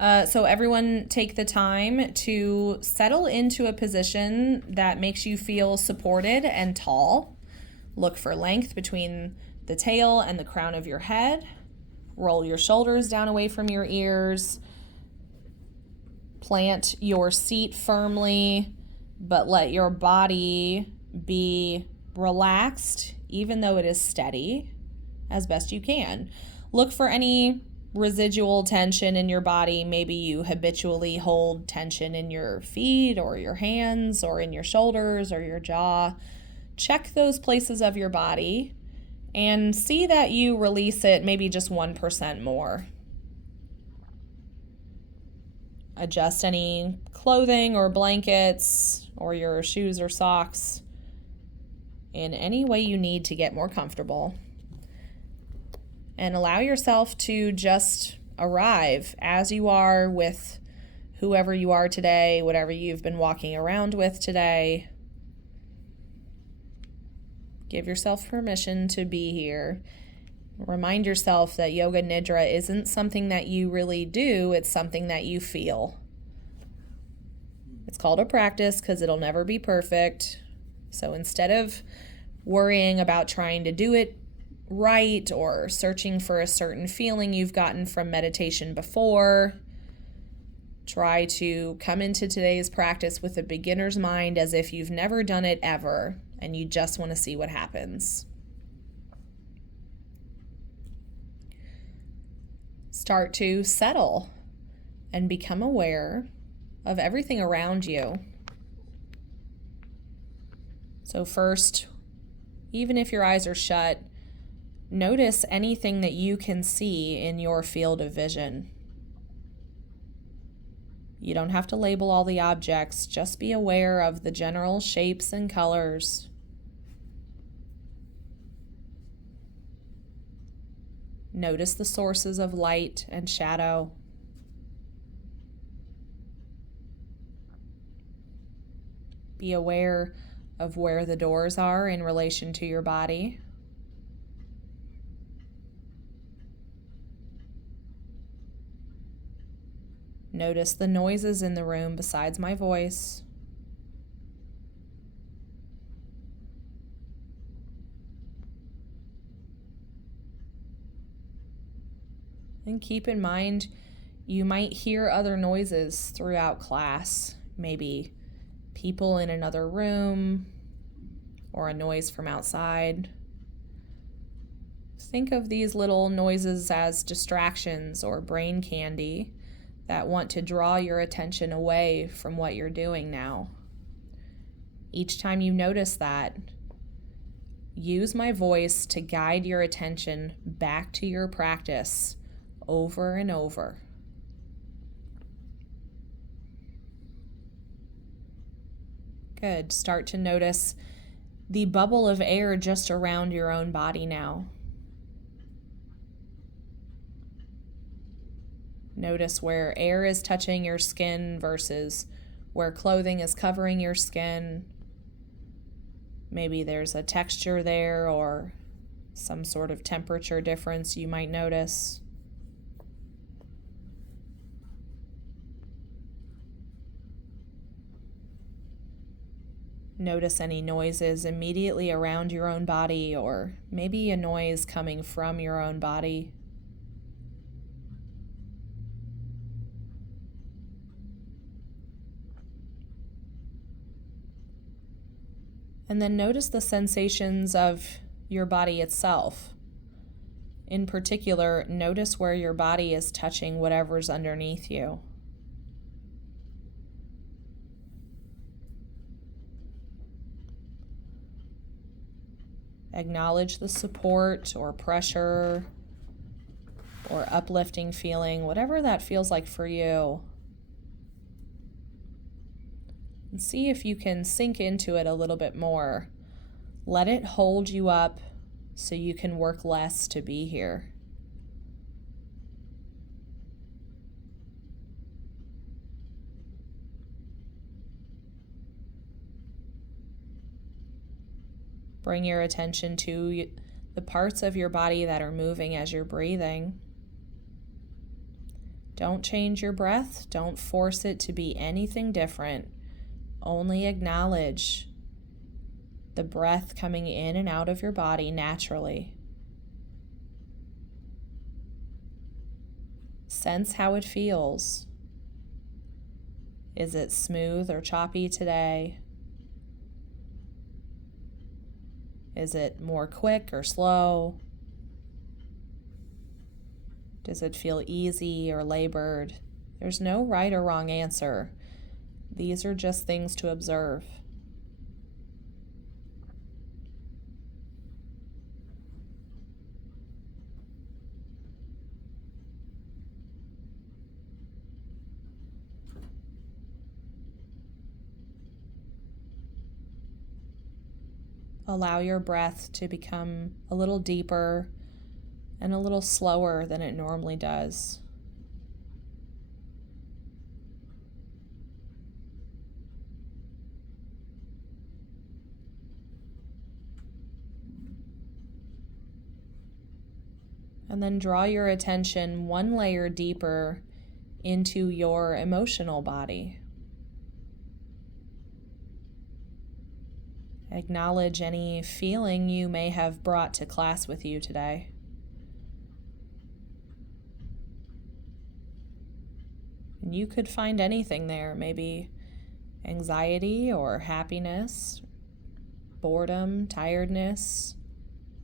So everyone take the time to settle into a position that makes you feel supported and tall. Look for length between the tail and the crown of your head. Roll your shoulders down away from your ears. Plant your seat firmly, but let your body be relaxed, even though it is steady, as best you can. Look for any residual tension in your body. Maybe you habitually hold tension in your feet or your hands or in your shoulders or your jaw. Check those places of your body and see that you release it maybe just 1% more. Adjust any clothing or blankets or your shoes or socks in any way you need to get more comfortable. And allow yourself to just arrive as you are with whoever you are today, whatever you've been walking around with today. Give yourself permission to be here. Remind yourself that yoga nidra isn't something that you really do, it's something that you feel. It's called a practice because it'll never be perfect. So instead of worrying about trying to do it right or searching for a certain feeling you've gotten from meditation before, try to come into today's practice with a beginner's mind as if you've never done it ever and you just want to see what happens. Start to settle and become aware of everything around you. So first, even if your eyes are shut, notice anything that you can see in your field of vision. You don't have to label all the objects, just be aware of the general shapes and colors. Notice the sources of light and shadow. Be aware of where the doors are in relation to your body. Notice the noises in the room besides my voice. And keep in mind, you might hear other noises throughout class, maybe people in another room or a noise from outside. Think of these little noises as distractions or brain candy that want to draw your attention away from what you're doing now. Each time you notice that, use my voice to guide your attention back to your practice over and over. Good. Start to notice the bubble of air just around your own body now. Notice where air is touching your skin versus where clothing is covering your skin. Maybe there's a texture there or some sort of temperature difference you might notice. Notice any noises immediately around your own body, or maybe a noise coming from your own body. And then notice the sensations of your body itself. In particular, notice where your body is touching whatever's underneath you. Acknowledge the support or pressure or uplifting feeling, whatever that feels like for you. And see if you can sink into it a little bit more. Let it hold you up so you can work less to be here. Bring your attention to the parts of your body that are moving as you're breathing. Don't change your breath. Don't force it to be anything different. Only acknowledge the breath coming in and out of your body naturally. Sense how it feels. Is it smooth or choppy today? Is it more quick or slow? Does it feel easy or labored? There's no right or wrong answer. These are just things to observe. Allow your breath to become a little deeper and a little slower than it normally does. And then draw your attention one layer deeper into your emotional body. Acknowledge any feeling you may have brought to class with you today. And you could find anything there, maybe anxiety or happiness, boredom, tiredness,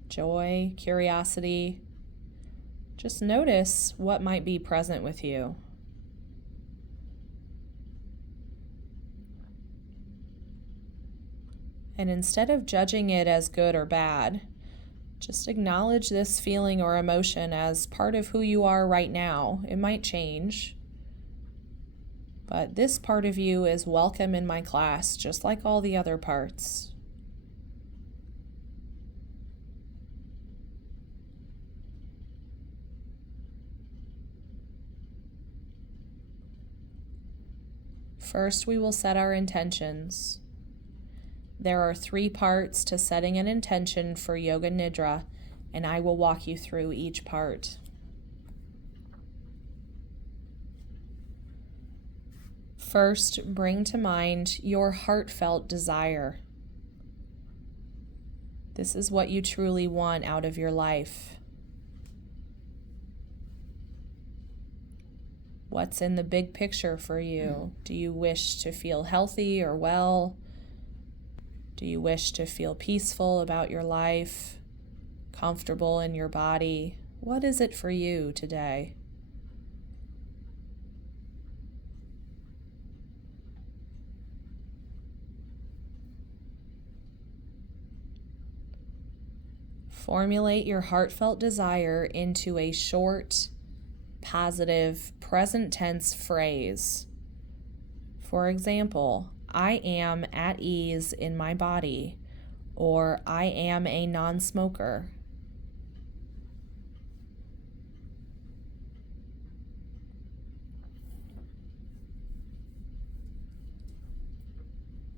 joy, curiosity. Just notice what might be present with you. And instead of judging it as good or bad, just acknowledge this feeling or emotion as part of who you are right now. It might change, but this part of you is welcome in my class, just like all the other parts. First, we will set our intentions. There are 3 parts to setting an intention for Yoga Nidra, and I will walk you through each part. First, bring to mind your heartfelt desire. This is what you truly want out of your life. What's in the big picture for you? Do you wish to feel healthy or well? Do you wish to feel peaceful about your life, comfortable in your body? What is it for you today? Formulate your heartfelt desire into a short, positive, present tense phrase. For example, I am at ease in my body, or I am a non-smoker.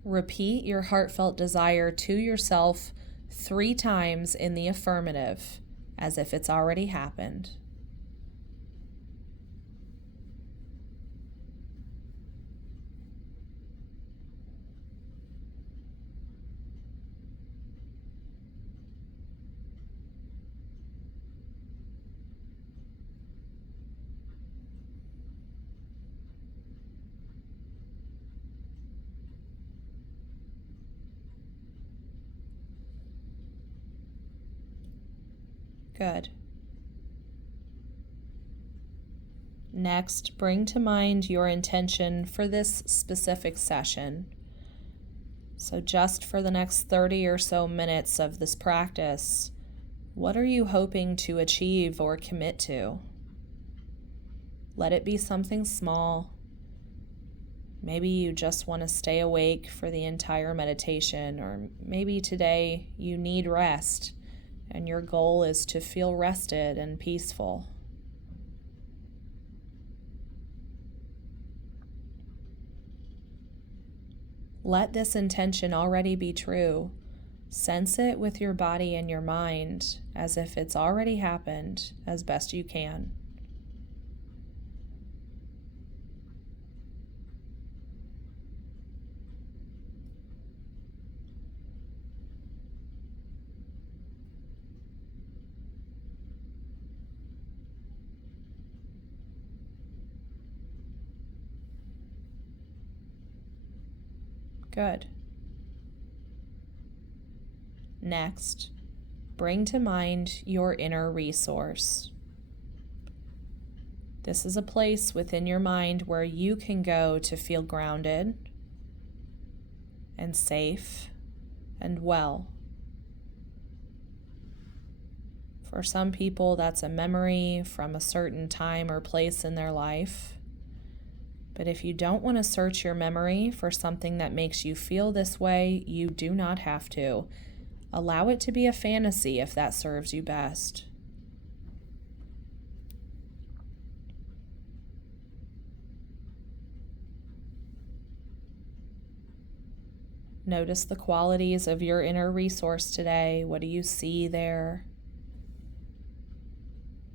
Repeat your heartfelt desire to yourself 3 times in the affirmative, as if it's already happened. Good. Next, bring to mind your intention for this specific session. So just for the next 30 or so minutes of this practice, what are you hoping to achieve or commit to? Let it be something small. Maybe you just want to stay awake for the entire meditation, or maybe today you need rest and your goal is to feel rested and peaceful. Let this intention already be true. Sense it with your body and your mind as if it's already happened as best you can. Good. Next, bring to mind your inner resource. This is a place within your mind where you can go to feel grounded and safe and well. For some people, that's a memory from a certain time or place in their life. But if you don't want to search your memory for something that makes you feel this way, you do not have to. Allow it to be a fantasy if that serves you best. Notice the qualities of your inner resource today. What do you see there?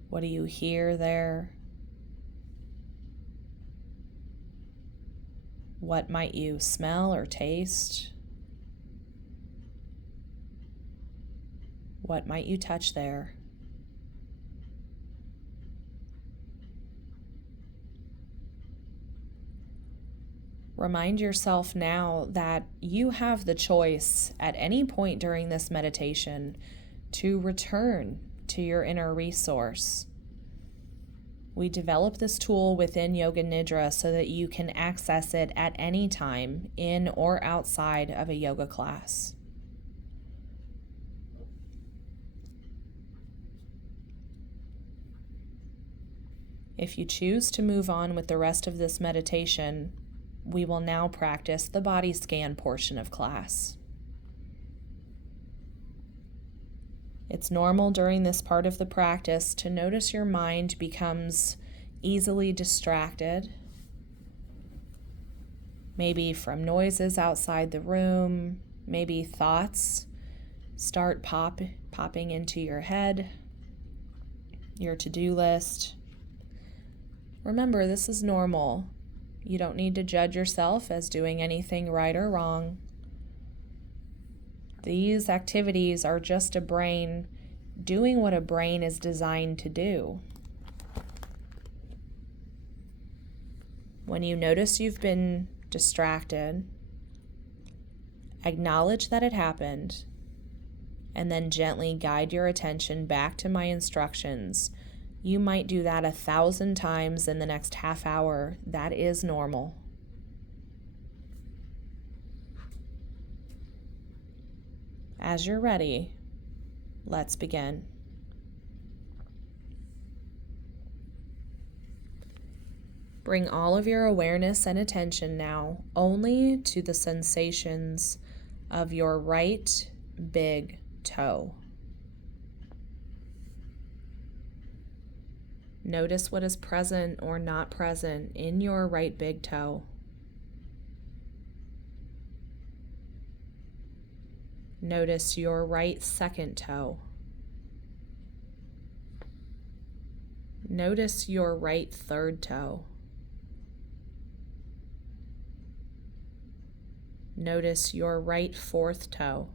What do you hear there? What might you smell or taste? What might you touch there? Remind yourself now that you have the choice at any point during this meditation to return to your inner resource. We develop this tool within Yoga Nidra so that you can access it at any time in or outside of a yoga class. If you choose to move on with the rest of this meditation, we will now practice the body scan portion of class. It's normal during this part of the practice to notice your mind becomes easily distracted, maybe from noises outside the room, maybe thoughts start popping into your head, your to-do list. Remember, this is normal. You don't need to judge yourself as doing anything right or wrong. These activities are just a brain doing what a brain is designed to do. When you notice you've been distracted, acknowledge that it happened, and then gently guide your attention back to my instructions. You might do that 1,000 times in the next half hour. That is normal. As you're ready, let's begin. Bring all of your awareness and attention now only to the sensations of your right big toe. Notice what is present or not present in your right big toe. Notice your right second toe. Notice your right third toe. Notice your right fourth toe.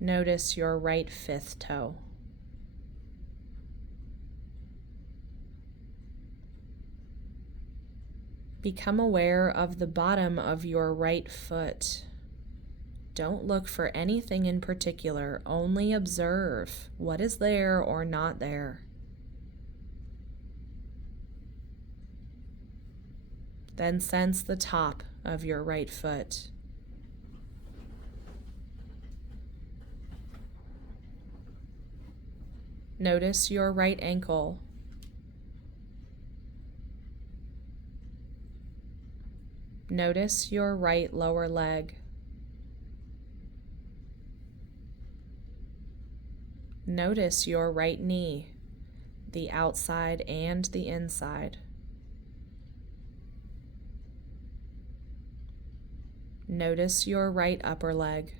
Notice your right fifth toe. Become aware of the bottom of your right foot. Don't look for anything in particular, only observe what is there or not there. Then sense the top of your right foot. Notice your right ankle. Notice your right lower leg. Notice your right knee, the outside and the inside. Notice your right upper leg.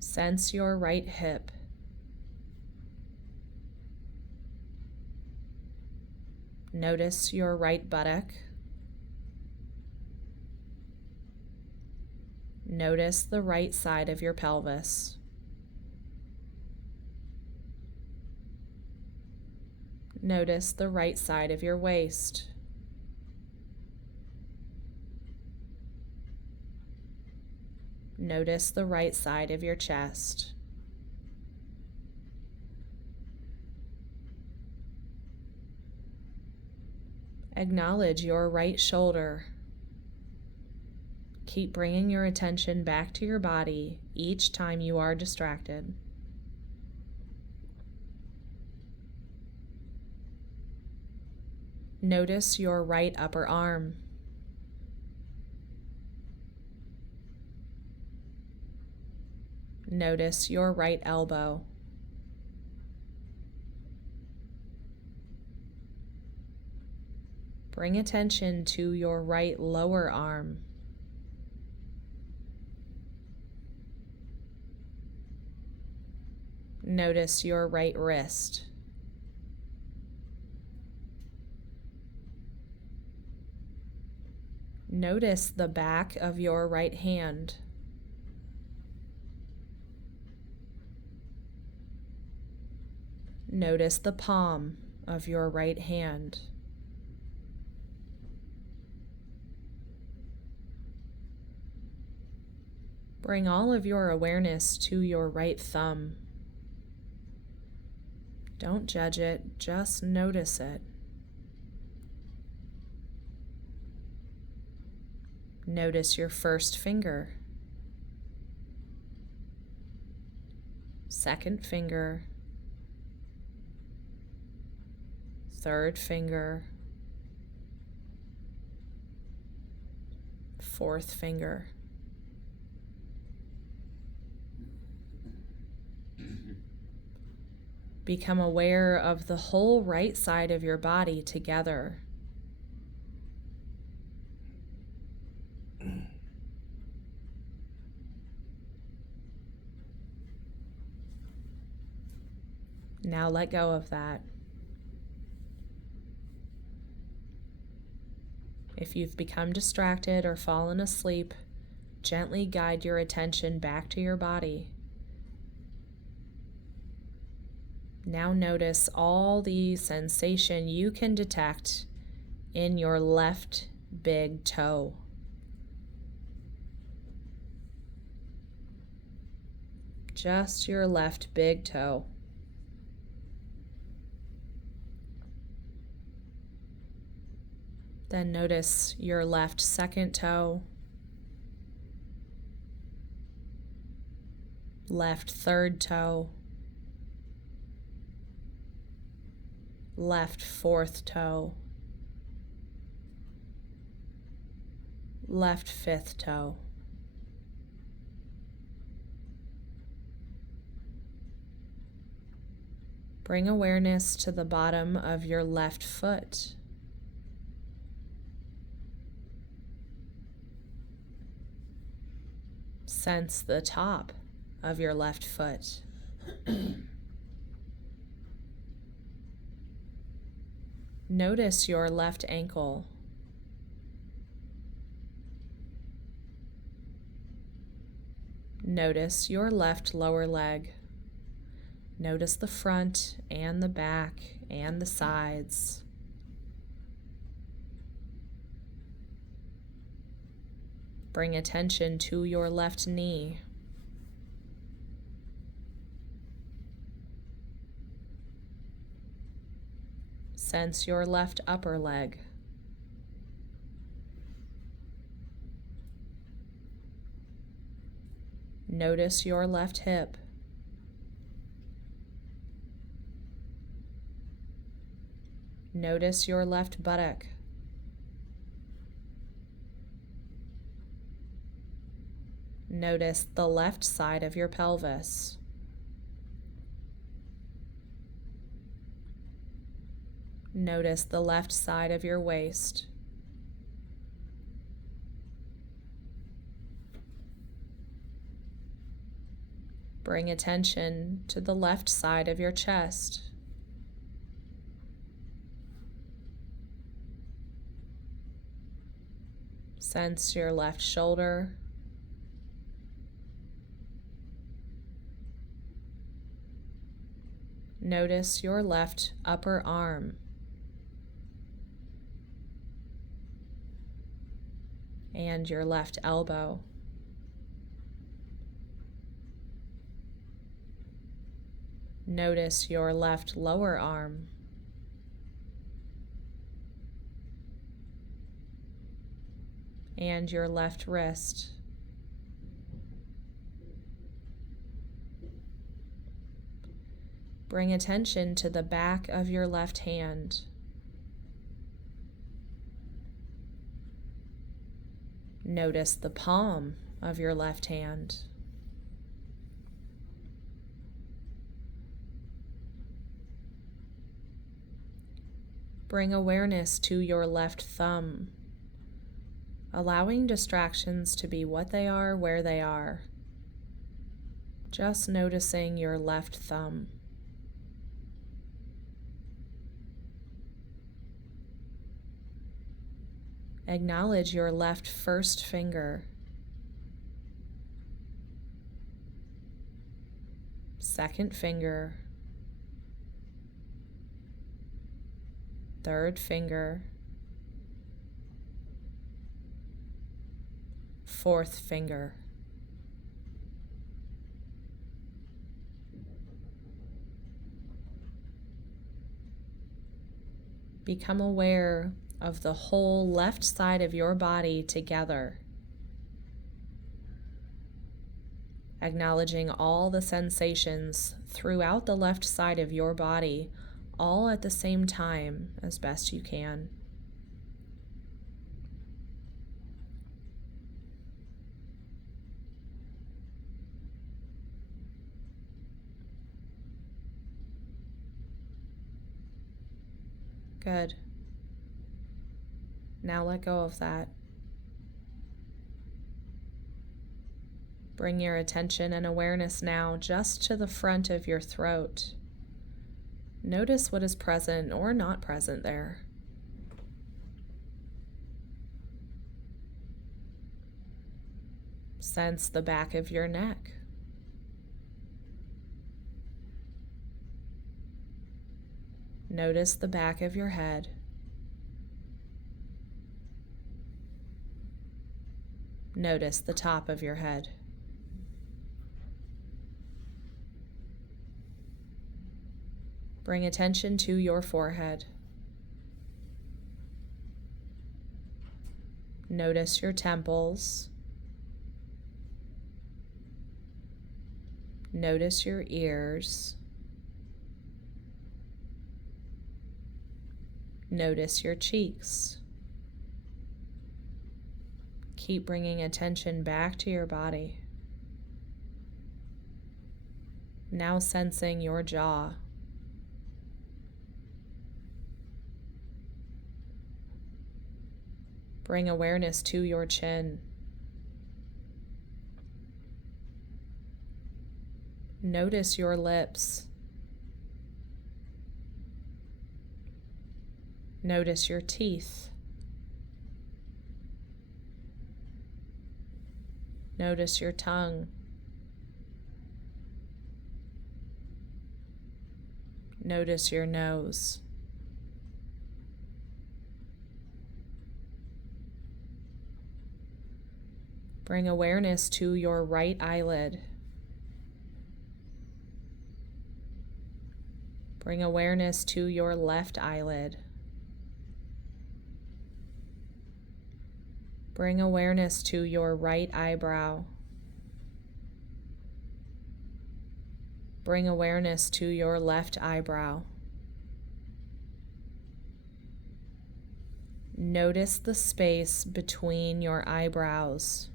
Sense your right hip. Notice your right buttock. Notice the right side of your pelvis. Notice the right side of your waist. Notice the right side of your chest. Acknowledge your right shoulder. Keep bringing your attention back to your body each time you are distracted. Notice your right upper arm. Notice your right elbow. Bring attention to your right lower arm. Notice your right wrist. Notice the back of your right hand. Notice the palm of your right hand. Bring all of your awareness to your right thumb. Don't judge it, just notice it. Notice your first finger, second finger, third finger, fourth finger. Become aware of the whole right side of your body together. Now let go of that. If you've become distracted or fallen asleep, gently guide your attention back to your body. Now notice all the sensation you can detect in your left big toe. Just your left big toe. Then notice your left second toe, left third toe, left fourth toe, left fifth toe. Bring awareness to the bottom of your left foot. Sense the top of your left foot. Notice your left ankle. Notice your left lower leg. Notice the front and the back and the sides. Bring attention to your left knee. Sense your left upper leg. Notice your left hip. Notice your left buttock. Notice the left side of your pelvis. Notice the left side of your waist. Bring attention to the left side of your chest. Sense your left shoulder. Notice your left upper arm and your left elbow. Notice your left lower arm and your left wrist. Bring attention to the back of your left hand. Notice the palm of your left hand. Bring awareness to your left thumb, allowing distractions to be what they are, where they are. Just noticing your left thumb. Acknowledge your left first finger, second finger, third finger, fourth finger. Become aware of the whole left side of your body together, acknowledging all the sensations throughout the left side of your body, all at the same time as best you can. Good. Now let go of that. Bring your attention and awareness now just to the front of your throat. Notice what is present or not present there. Sense the back of your neck. Notice the back of your head. Notice the top of your head. Bring attention to your forehead. Notice your temples. Notice your ears. Notice your cheeks. Keep bringing attention back to your body. Now sensing your jaw. Bring awareness to your chin. Notice your lips. Notice your teeth. Notice your tongue. Notice your nose. Bring awareness to your right eyelid. Bring awareness to your left eyelid. Bring awareness to your right eyebrow. Bring awareness to your left eyebrow. Notice the space between your eyebrows.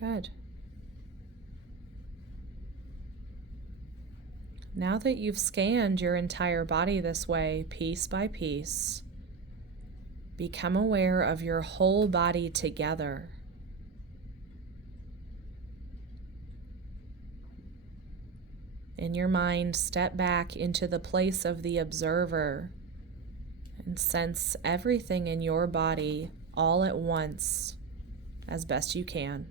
Good. Now that you've scanned your entire body this way, piece by piece, become aware of your whole body together. In your mind, step back into the place of the observer and sense everything in your body all at once as best you can.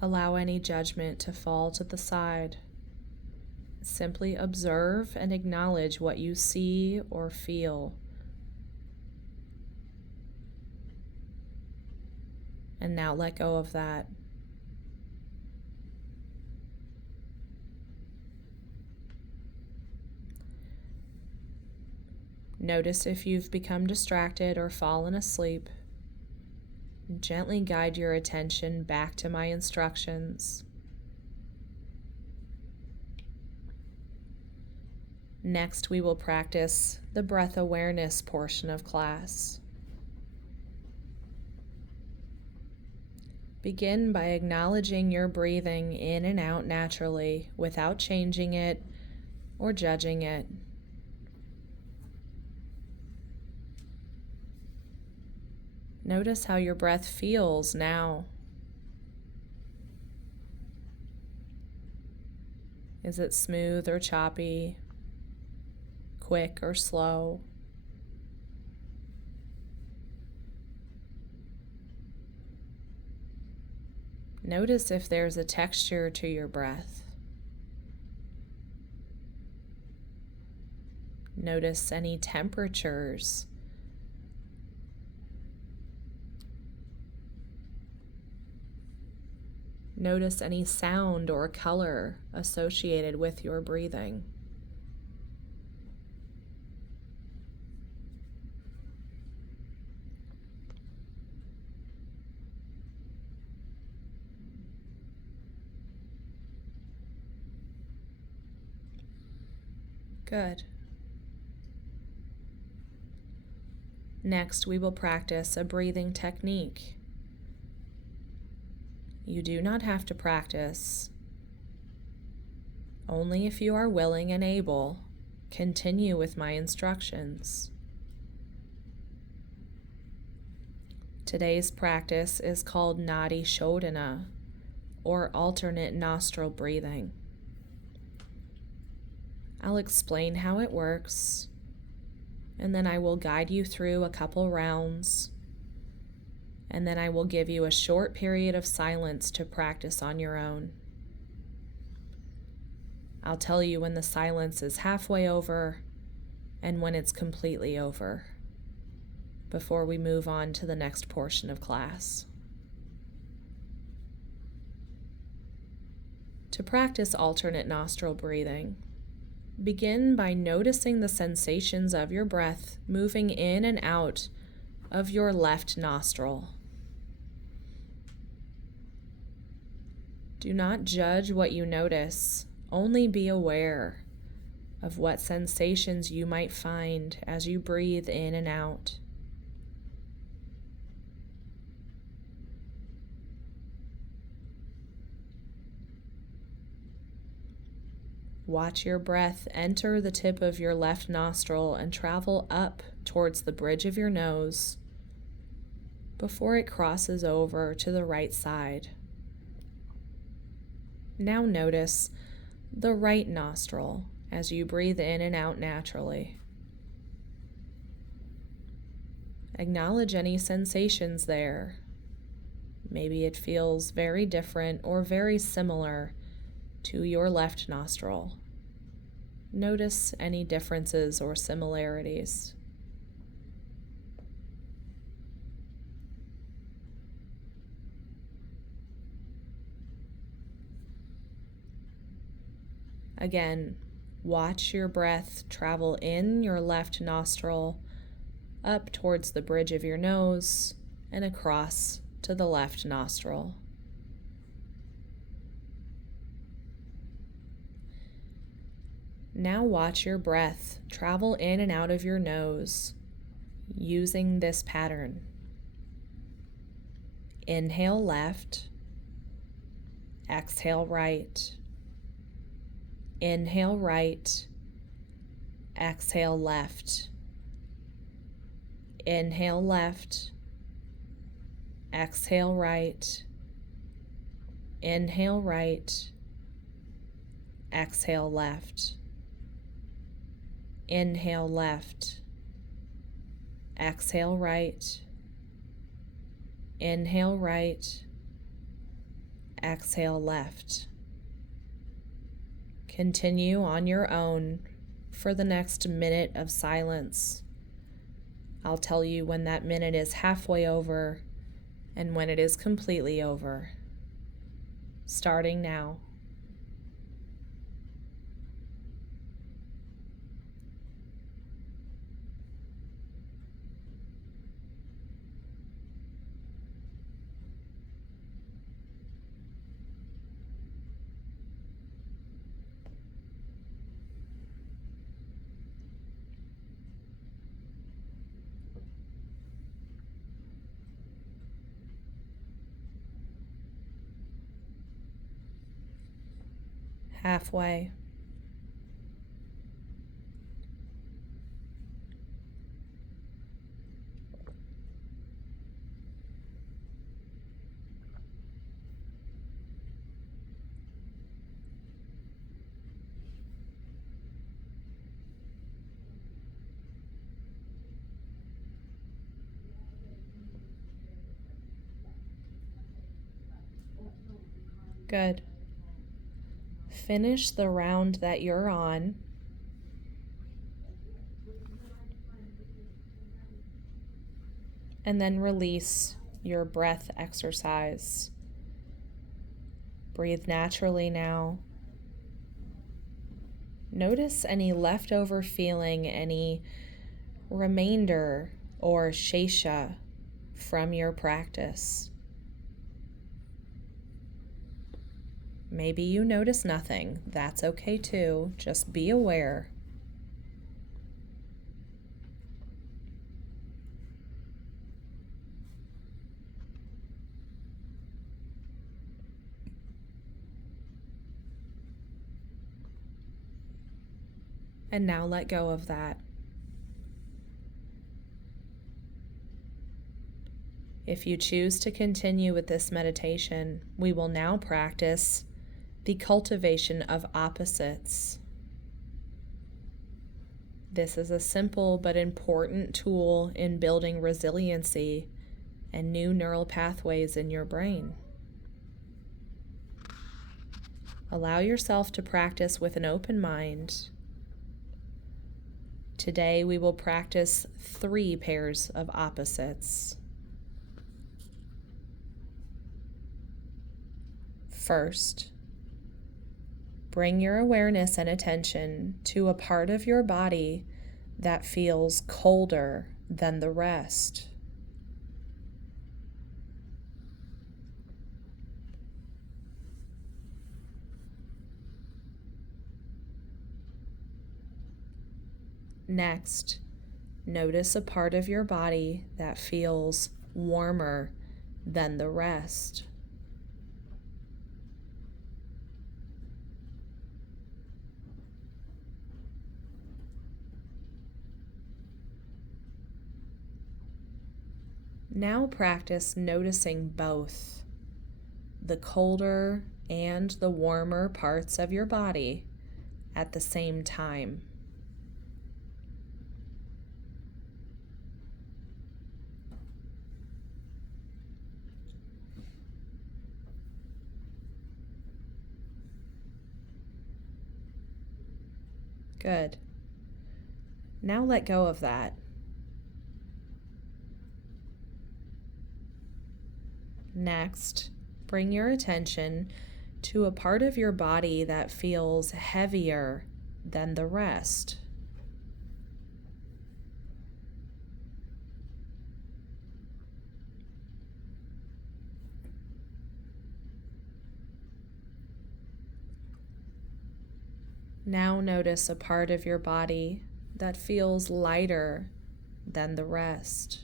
Allow any judgment to fall to the side. Simply observe and acknowledge what you see or feel. And now let go of that. Notice if you've become distracted or fallen asleep. Gently guide your attention back to my instructions. Next, we will practice the breath awareness portion of class. Begin by acknowledging your breathing in and out naturally without changing it or judging it. Notice how your breath feels now. Is it smooth or choppy? Quick or slow? Notice if there's a texture to your breath. Notice any temperatures. Notice any sound or color associated with your breathing. Good. Next, we will practice a breathing technique. You do not have to practice. Only if you are willing and able, continue with my instructions. Today's practice is called Nadi Shodhana, or alternate nostril breathing. I'll explain how it works, and then I will guide you through a couple rounds, and then I will give you a short period of silence to practice on your own. I'll tell you when the silence is halfway over and when it's completely over, before we move on to the next portion of class. To practice alternate nostril breathing, begin by noticing the sensations of your breath moving in and out of your left nostril. Do not judge what you notice, only be aware of what sensations you might find as you breathe in and out. Watch your breath enter the tip of your left nostril and travel up towards the bridge of your nose before it crosses over to the right side. Now notice the right nostril as you breathe in and out naturally. Acknowledge any sensations there. Maybe it feels very different or very similar to your left nostril. Notice any differences or similarities. Again, watch your breath travel in your left nostril, up towards the bridge of your nose, and across to the left nostril. Now watch your breath travel in and out of your nose using this pattern. Inhale left, exhale right. Inhale right. Exhale left. Inhale left. Exhale right. Inhale right. Exhale left. Inhale left. Exhale right. Inhale right. Exhale left. Continue on your own for the next minute of silence. I'll tell you when that minute is halfway over and when it is completely over. Starting now. Halfway. Good. Finish the round that you're on. And then release your breath exercise. Breathe naturally now. Notice any leftover feeling, any remainder or shesha from your practice. Maybe you notice nothing. That's okay too. Just be aware. And now let go of that. If you choose to continue with this meditation, we will now practice the cultivation of opposites. This is a simple but important tool in building resiliency and new neural pathways in your brain. Allow yourself to practice with an open mind. Today we will practice 3 pairs of opposites. First, bring your awareness and attention to a part of your body that feels colder than the rest. Next, notice a part of your body that feels warmer than the rest. Now practice noticing both the colder and the warmer parts of your body at the same time. Good. Now let go of that. Next, bring your attention to a part of your body that feels heavier than the rest. Now notice a part of your body that feels lighter than the rest.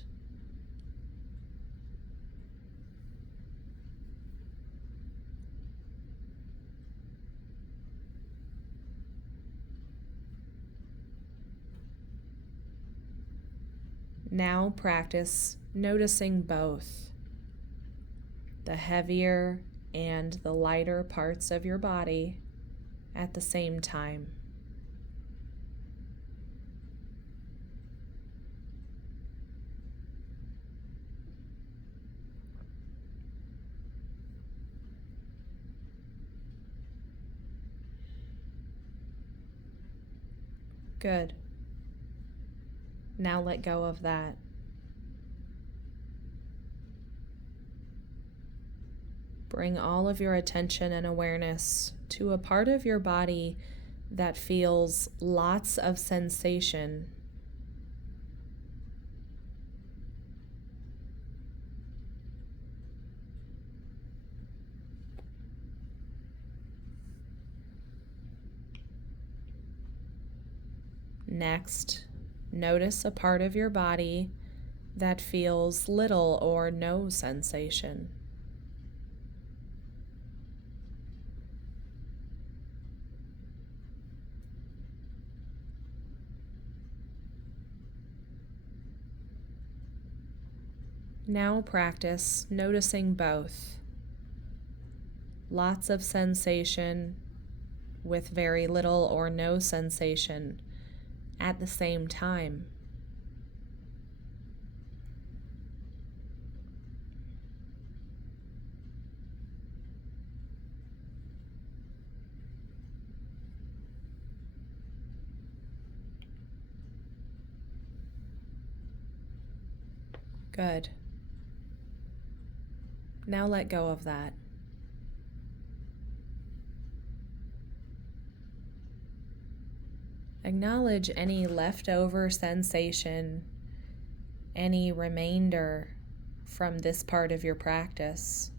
Now practice noticing both the heavier and the lighter parts of your body at the same time. Good. Now let go of that. Bring all of your attention and awareness to a part of your body that feels lots of sensation. Next, notice a part of your body that feels little or no sensation. Now practice noticing both. Lots of sensation with very little or no sensation at the same time. Good. Now let go of that. Acknowledge any leftover sensation, any remainder from this part of your practice.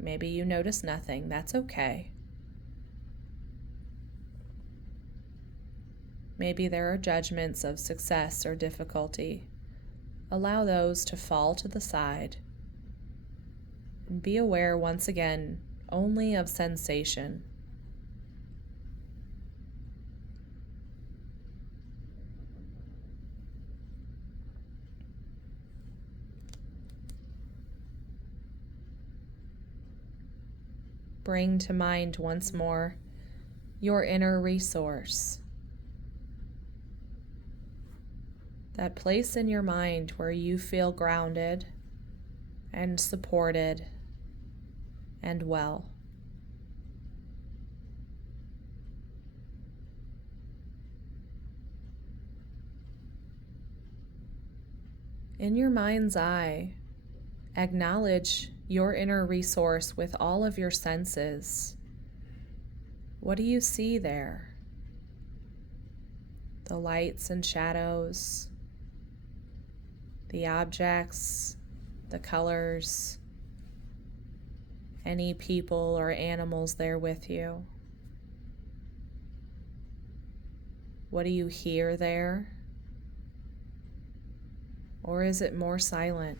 Maybe you notice nothing. That's okay. Maybe there are judgments of success or difficulty. Allow those to fall to the side. And be aware once again only of sensation. Bring to mind once more your inner resource. That place in your mind where you feel grounded and supported and well. In your mind's eye, acknowledge your inner resource with all of your senses. What do you see there? The lights and shadows, the objects, the colors, any people or animals there with you. What do you hear there? Or is it more silent?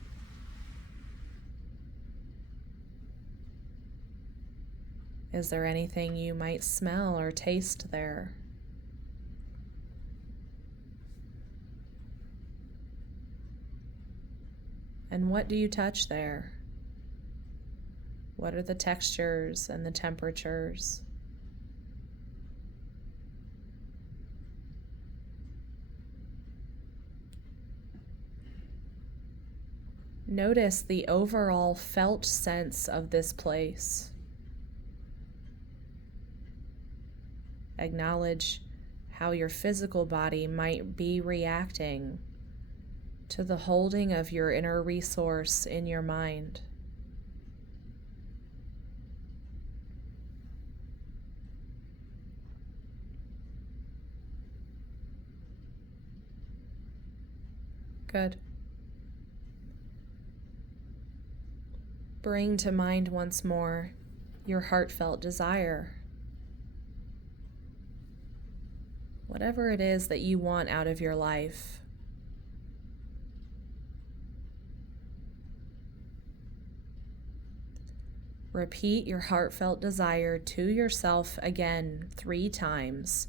Is there anything you might smell or taste there? And what do you touch there? What are the textures and the temperatures? Notice the overall felt sense of this place. Acknowledge how your physical body might be reacting to the holding of your inner resource in your mind. Good. Bring to mind once more your heartfelt desire. Whatever it is that you want out of your life. Repeat your heartfelt desire to yourself again 3 times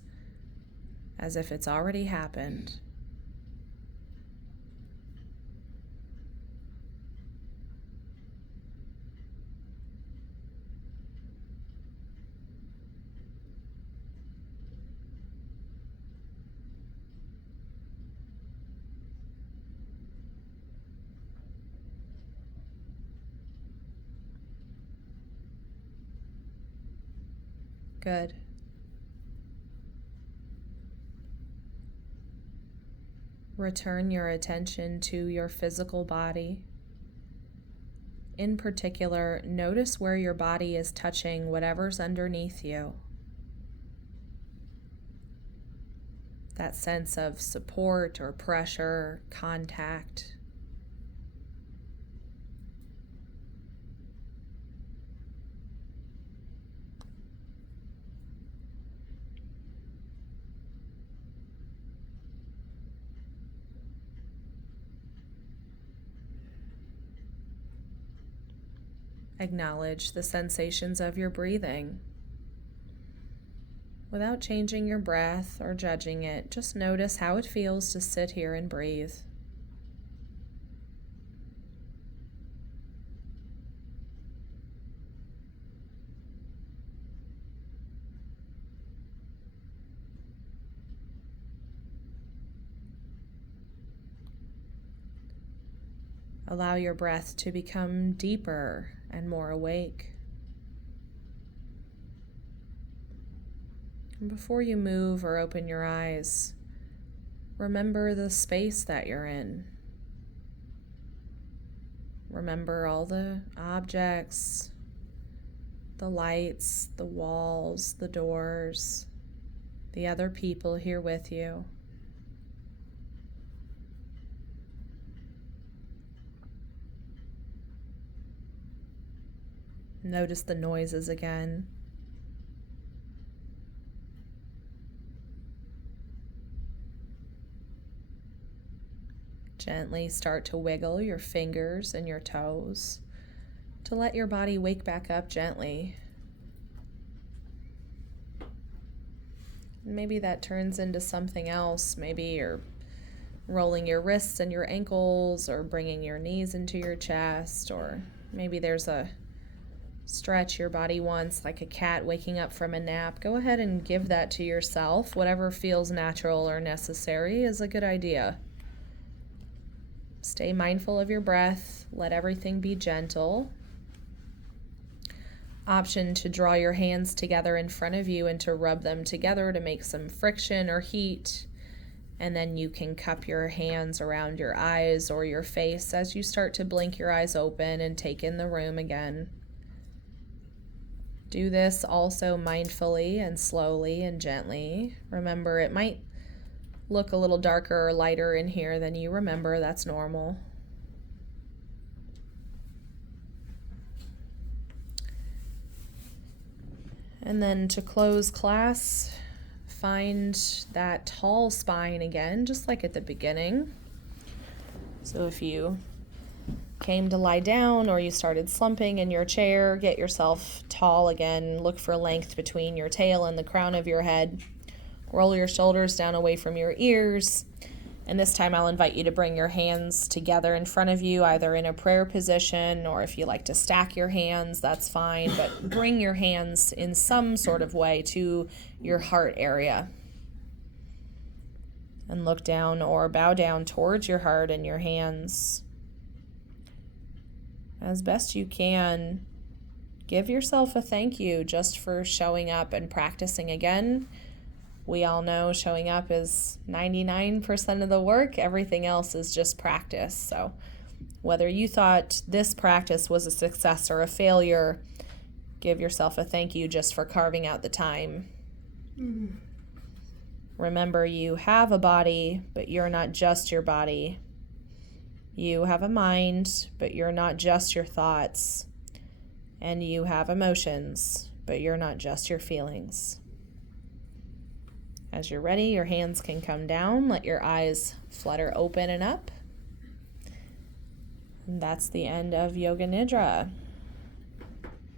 as if it's already happened. Good. Return your attention to your physical body. In particular, notice where your body is touching whatever's underneath you. That sense of support or pressure, contact. Acknowledge the sensations of your breathing. Without changing your breath or judging it, just notice how it feels to sit here and breathe. Allow your breath to become deeper and more awake. And before you move or open your eyes, remember the space that you're in. Remember all the objects, the lights, the walls, the doors, the other people here with you. Notice the noises again. Gently start to wiggle your fingers and your toes to let your body wake back up gently. Maybe that turns into something else. Maybe you're rolling your wrists and your ankles, or bringing your knees into your chest, or maybe there's a stretch your body wants, like a cat waking up from a nap. Go ahead and give that to yourself. Whatever feels natural or necessary is a good idea. Stay mindful of your breath. Let everything be gentle. Option to draw your hands together in front of you and to rub them together to make some friction or heat. And then you can cup your hands around your eyes or your face as you start to blink your eyes open and take in the room again. Do this also mindfully and slowly and gently. Remember, it might look a little darker or lighter in here than you remember. That's normal. And then to close class, find that tall spine again, just like at the beginning. So if you came to lie down or you started slumping in your chair, get yourself tall again. Look for length between your tail and the crown of your head. Roll your shoulders down away from your ears. And this time I'll invite you to bring your hands together in front of you, either in a prayer position, or if you like to stack your hands, that's fine. But bring your hands in some sort of way to your heart area. And look down or bow down towards your heart and your hands. As best you can, give yourself a thank you just for showing up and practicing again. We all know showing up is 99% of the work. Everything else is just practice. So whether you thought this practice was a success or a failure, give yourself a thank you just for carving out the time. Mm-hmm. Remember, you have a body, but you're not just your body. You have a mind, but you're not just your thoughts. And you have emotions, but you're not just your feelings. As you're ready, your hands can come down. Let your eyes flutter open and up. And that's the end of Yoga Nidra.